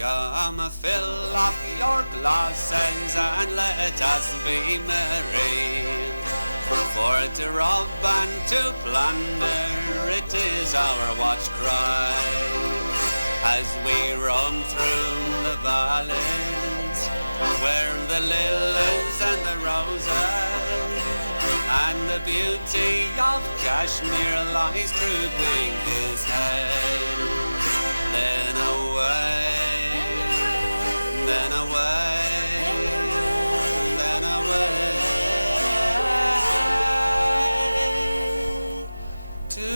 Come, fill up your glasses and let us be merry. For to rob and to plunder, it is our watch cry. As we roam through the valleys, where the lilies and the roses, and the beauty of Kashmir lies drooping his head. Then away, then away, then away, to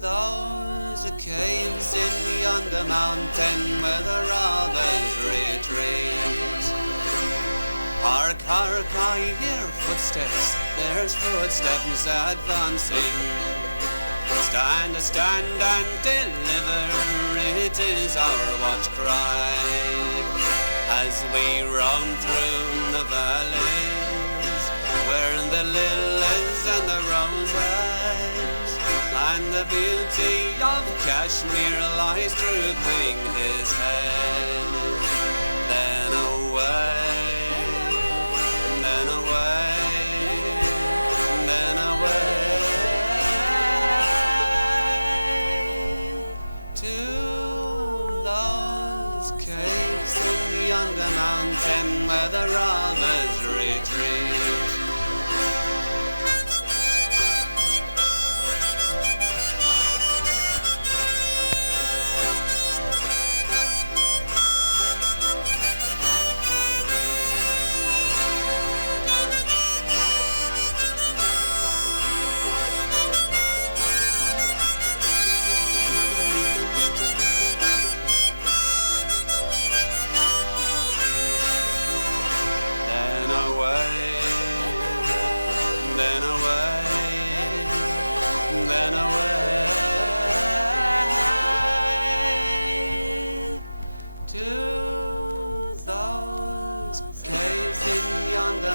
those caves in yonder mountain where the robbers retreat. Hark, hark, I hear footsteps, there's footsteps advancing. Stand, stand and deliver, it is our watch cry. As we roam through the valleys, where the lilies and the roses, and the beauty of Kashmir lies drooping his head. Then away, then away, then away, to those caves in yonder mountain where the robbers retreat.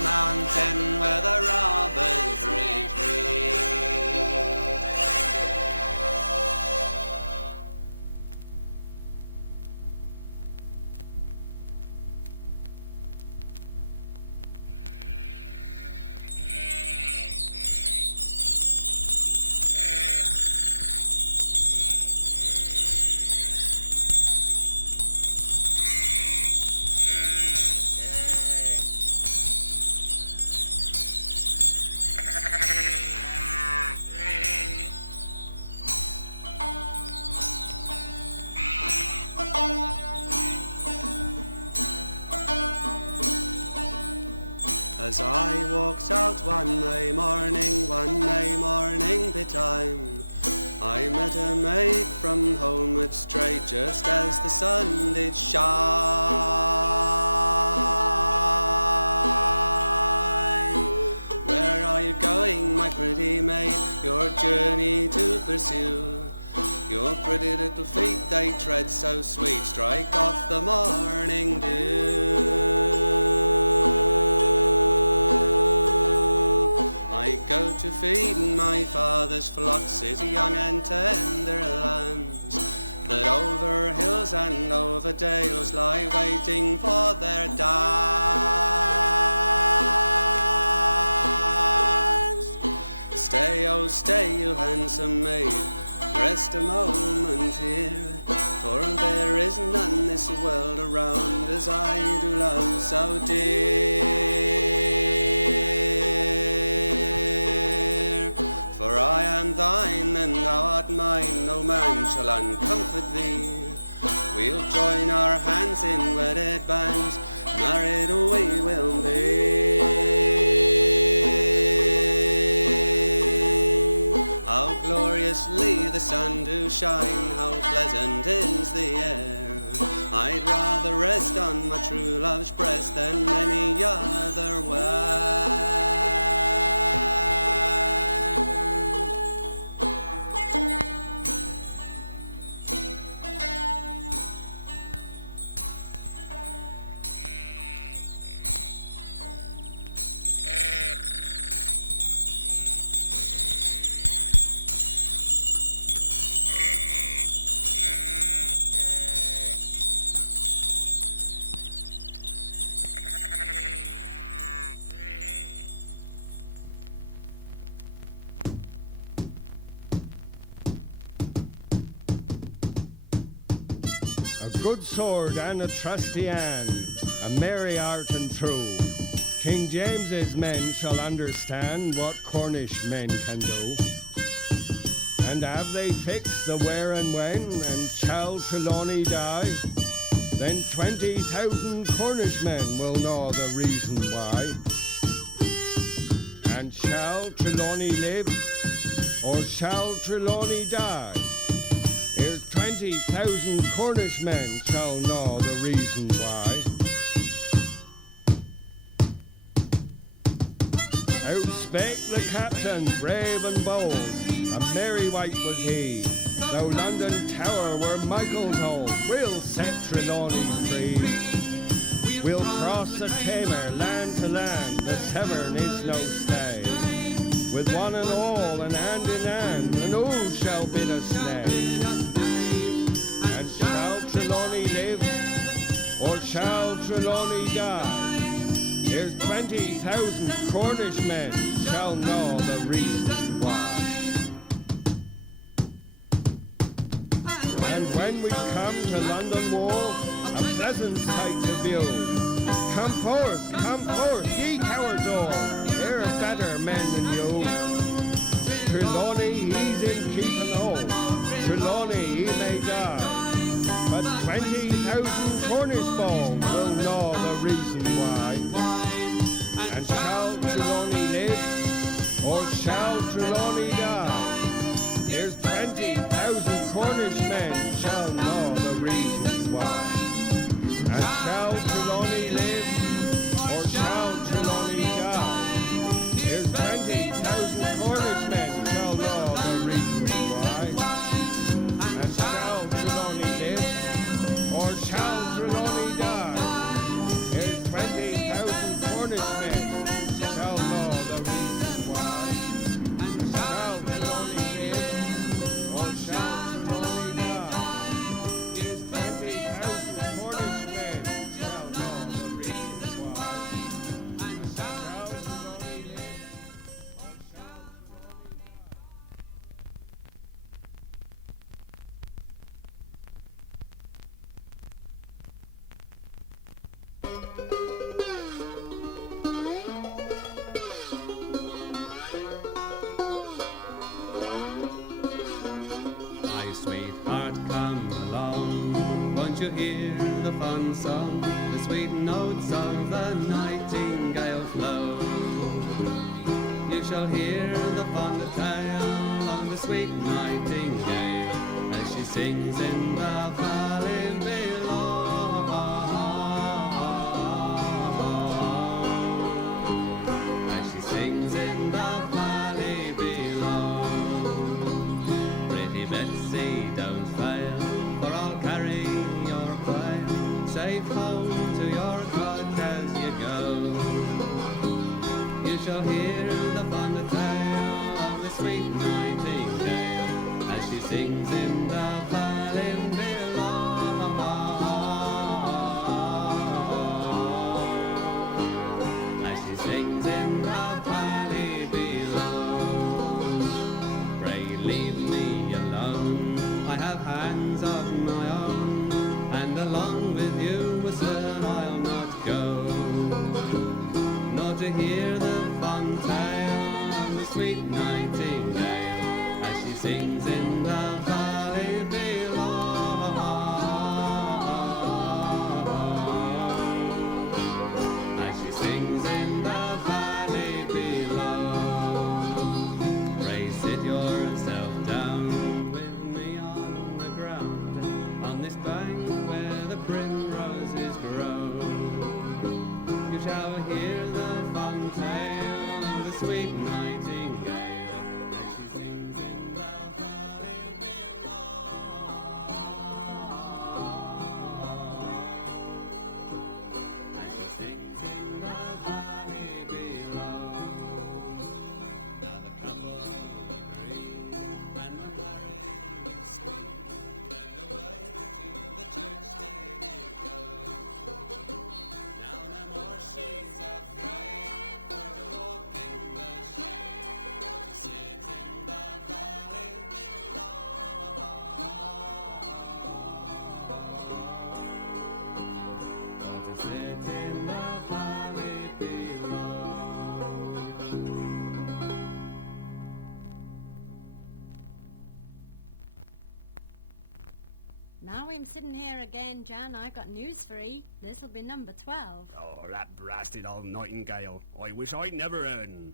Mountain where the robins retreat. As I walked out one May morning betime, I met a maid from homeward straight, just as the sun did shine. Where are you going, my pretty maid, your journey to pursue? Your pretty little feet, they tread so sweet, strike off the morning dew. I go to feed my father's flocks, his young and tender lambs, that over hills and over dales lie waiting for their dams. Stay, oh stay, you handsome maid, rest a moment here, for there is none this world around as I do love so dear. For I am thine and thou art mine, no man shall uncomfort thee. We'll join our hands in wedded bands, married we will be. How gloriously the sun do shine, how pleasant is the air. I'd rather rest on my true love's breast than any other where. a good sword and a trusty hand, a merry heart and true. King James's men shall understand what Cornish men can do. And have they fixed the where and when, and shall Trelawney die? Then 20,000 Cornish men will know the reason why. And shall Trelawney live, or shall Trelawney die? Here's 20,000 Cornish men shall know the reason why. Out spake the captain, brave and bold, a merry wight was he. Though London Tower were Michael's home, we'll set Trelawney free. We'll cross the Tamar, land to land, the Severn is no stay. With one and all, and hand in hand, and who shall bid us nay? And shall Trelawney live, or shall Trelawney die? Here's 20,000 Cornish men shall know the reason why. And when we come to London Wall, a pleasant sight to view. Come forth, ye cowards all, here are better men than you. Trelawney, he's in keeping hold, Trelawney, he may die, but 20,000 Cornish bold will know the reason why. And shall Trelawney live, or shall Trelawney die? Here's 20,000 Cornish men shall know the reason why. And shall Trelawney live, or shall Trelawney die? Here's 20,000 Cornish men shall know the reason why. And shall Trelawney live, or shall Trelawney die? Here's 20,000 Cornish men shall know the reason why. Shall Trelawney live, or shall Trelawney die? Here's 20,000 Cornish men shall know the reason why. Shall Trelawney live, or shall Trelawney die? My sweetheart, come along, won't you hear the fun song? The sweet notes of the nightingale flow. You shall hear the fond tale of the sweet nightingale as she sings in the valley below. As she sings in the valley below. Pretty Betsy, don't fail, for I'll carry your pride safe home to your cot as you go. You shall hear the fond tale of the sweet nightingale as she sings in the valley below. As she sings in the valley below. Pray leave me alone, I have hands of my own, and along with you, sir, I'll not go. Nor to hear the fond tale of the sweet nightingale as she sings in the valley below. As she sings in the valley below. Pray sit yourself down with me on the ground, on this bank where the primroses grow. You shall hear the fond tale of the sweet nightingale Now I'm sitting here again, Jan, I've got news for 'ee. This'll be number 12. Oh, that blasted old nightingale. I wish I'd never heard 'un.